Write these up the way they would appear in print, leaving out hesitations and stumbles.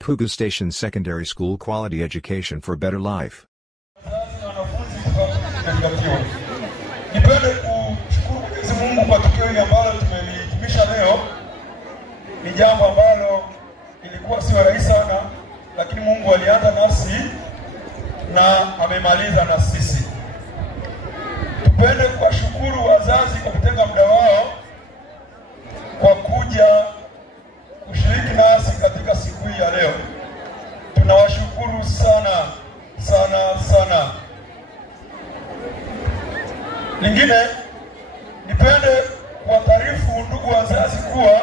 Pugu Station Secondary School, quality education for better life. Nipende kushukuru Mwenyezi Mungu kwa tukio hili ambalo tumelihitimisha leo. Ni jambo ambalo ilikuwa sio rahisi sana, lakini Mungu alianza nasi na amemaliza na sisi. Tupende kuwashukuru wazazi kwa kutenga muda wao kwa kuja kushiriki nasi katika siku hii ya leo. Tunawashukuru sana sana sana. Lingine, nipende kuwataarifu ndugu wazazi kuwa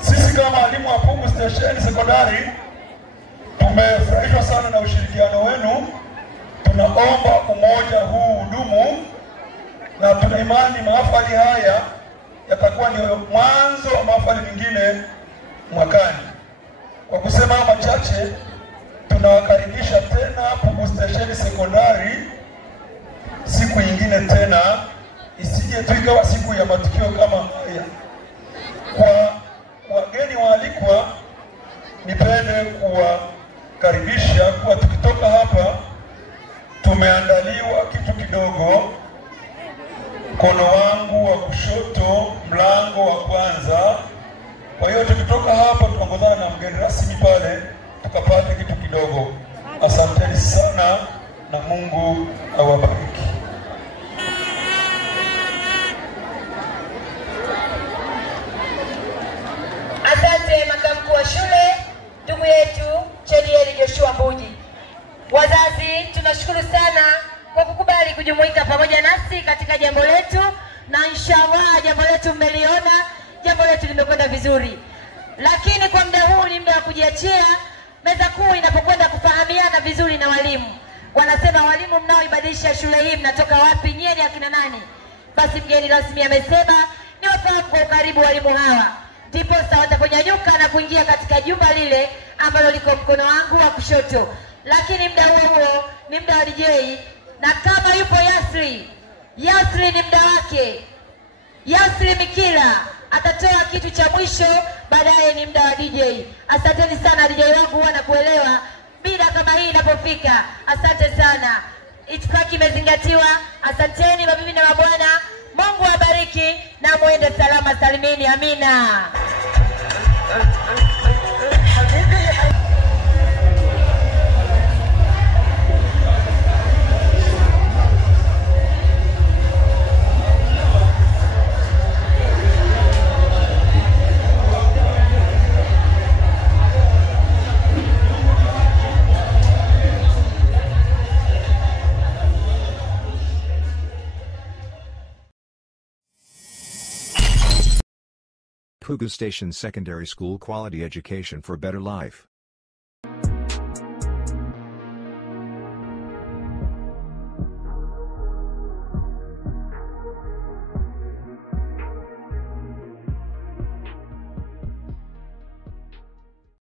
sisi kama walimu wa Pugu Station Sekondari tumefurahishwa sana na ushirikiano wenu. Tunaomba umoja huu udumu na tuna imani mahafali haya yatakuwa ndio mwanzo wa mahafali mengine mwakani. Kwa kusema machache, tunawakaribisha tena Pugu Station Sekondari siku nyingine tena, isije tu ikawa siku ya matukio kama haya. Kwa wageni waalikwa, nipende kuwakaribisha kuwa tukitoka hapa tumeandaliwa kitu kidogo. Mkono wangu wa kushoto, mlango wa kwanza. Kwa hiyo tukitoka hapa tuongozana na mgeni rasmi pale tukapata kitu kidogo. Asanteni sana na Mungu awabariki. Asante makamu mkuu wa shule, ndugu yetu Chedieli Joshua Mbuji. Wazazi, tunashukuru sana kwa kukubali kujumuika pamoja nasi katika jambo letu, na inshallah jambo letu mmeliona, jambo letu limekwenda vizuri. Lakini kwa muda huu ni muda wa kujiachia meza kuu inapokwenda kufahamiana vizuri na walimu. Wanasema walimu mnaoibadilisha shule hii mnatoka wapi? Nyie ni akina nani? Basi mgeni rasmi amesema ni wafahamu kwa ukaribu walimu hawa. Ndipo sasa wataponyanyuka na kuingia katika jumba lile ambalo liko mkono wangu wa kushoto. Lakini muda huo ni muda wa DJ, na kama yupo Yasri ni muda wake. Yasri Mikila atatoa kitu cha mwisho, baadaye ni muda wa DJ. Asanteni sana DJ wangu, wanakuelewa bila kama hii inapofika. Asante sana. Itifaki imezingatiwa. Asanteni mabibi na mabwana. Mungu awabariki na muende salama salimini. Amina. Pugu Station Secondary School, quality education for better life.